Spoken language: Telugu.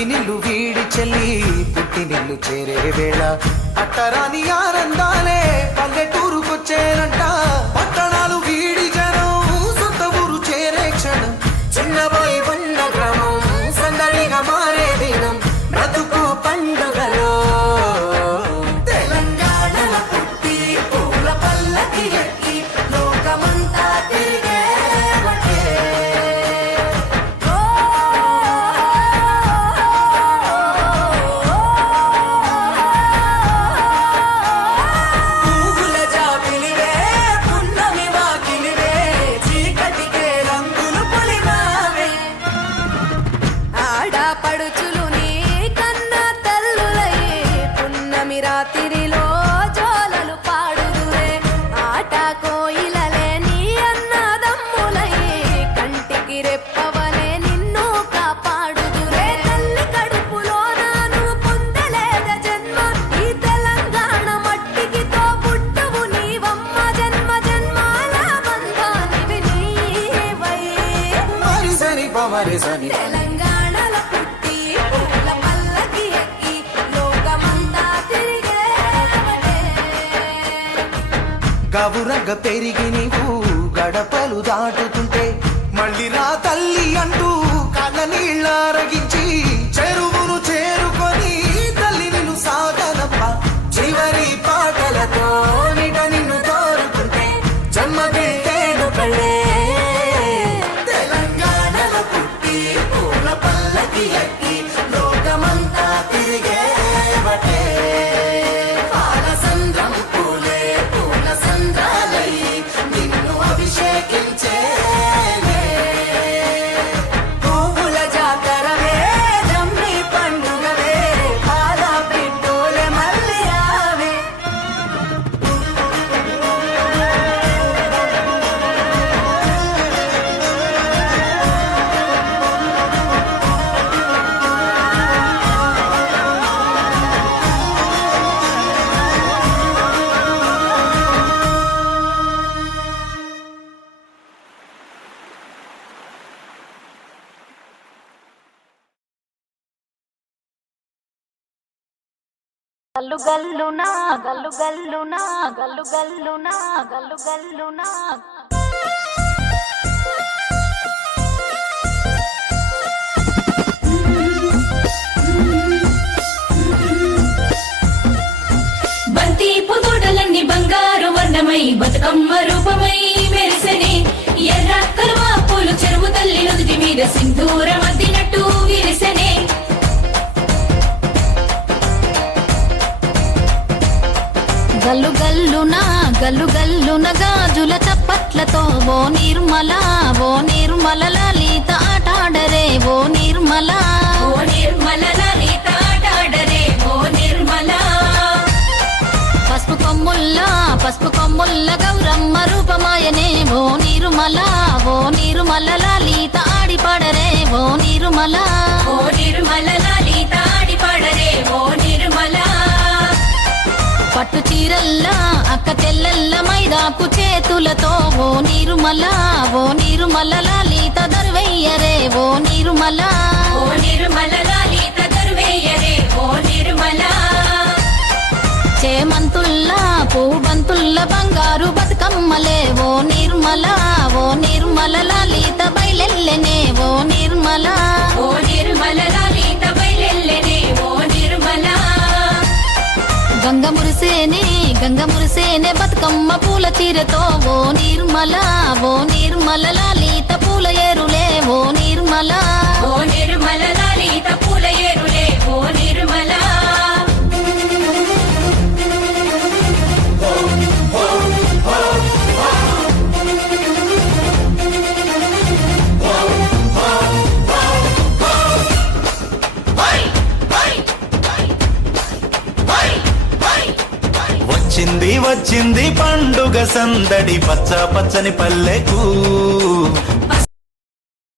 మెట్టినిల్లు వీడి చెల్లి పుట్టినిల్లు చేరే వేళ అట్టరాని ఆనందాలే పల్లెటూరుకొచ్చేనంట. పట్టణాలు వీడి జనం సొంత ఊరు చేరే క్షణం చిన్నబోయి బండ గ్రామం సందడిగా మారే దినం బ్రతుకు పండుగలో తెలంగాణల పుట్టి పూల పల్లకి ఎక్కి లోకమంతా తిరిగే రాత్రిలో జోలలు పాడుదురే ఆట కోయిలలే నీ అన్నదమ్ములై కంటికి రెప్పవలే నిన్ను కాపాడుదురే తల్లి కడుపులో నాను పొందలేద జన్మ ఈ తెలంగాణ మట్టికి తో పుట్టువు నీవమ్మ జన్మ జన్మాల బంధానివి నీవై మరి సరి పమరి సని తెలంగాణల పుట్టి పూల పల్లకి ఎక్కి లోకమంతా గవురగ్గ పెరిగి నీవు గడపలు దాటుతుంటే మళ్ళీ రా తల్లి అంటూ కళ్ళ నీళ్ళారగించి చెరువును చేరుకొని తల్లి నిన్ను సాగనప్ప చివరి పాటలతో నిట నిన్ను కోరుతుంటే జన్మదిట్టేడు కళ్ళే తెలంగాణలో పుట్టి పూల పల్లకి ఎక్కి లోకమంతా తిరిగే బటే పాలసంద్రం పూలే పూల సంద్రాలై నిన్ను అభిషేకించే పువ్వుల జాతరవే జమ్మి పండుగవే పాల పిట్టోలే మళ్ళీ ఆవే గల్లు గల్లునా గల్లు గల్లునా గల్లు గల్లునా గల్లు గల్లునా బంతి పుదోటలన్నీ బంగారు వర్ణమై బతుకమ్మ రూపమై మెరిసెనే ఎర్ర కలువ పూలు చెరువు తల్లి నుదుటి మీద సింధూరం అద్దినట్టు విరిసెనే గల్లు గల్లునా గల్లు గల్లున గాజుల చప్పట్లతో ఓ నిర్మల లలిత ఆటాడరే ఓ నిర్మల లలిత ఆటాడరే ఓ నిర్మల పసుపు కొమ్ముల్ల గౌరమ్మ రూపమాయనే ఓ నిర్మల లలిత ఆడిపాడరే ఓ నిర్మల లలిత ఆడిపాడరే ఓ నిర్మల పట్టు చీరల్లా అక్క చెల్లెల్ల మైదాకు చేతులతో ఓ నిర్మల లలిత దర్వయ్యరే ఓ నిర్మల లలిత దర్వయ్యరే ఓ నిర్మల చేమంతుల్లా పూబంతుల్ల బంగారు బతుకమ్మలే ఓ నిర్మల లలిత బయలెల్లెనే ఓ నిర్మల లలిత బయలెల్లెనే ఓ నిర్మల గంగ మురిసేనే బతుకమ్మ పూల తీరతో ఓ నిర్మల లలిత పూల ఏరులే ఓ నిర్మల లలిత పూల ఏరులే ఓ నిర్మల వచ్చింది పండుగ సందడి పచ్చ పచ్చని పల్లెకు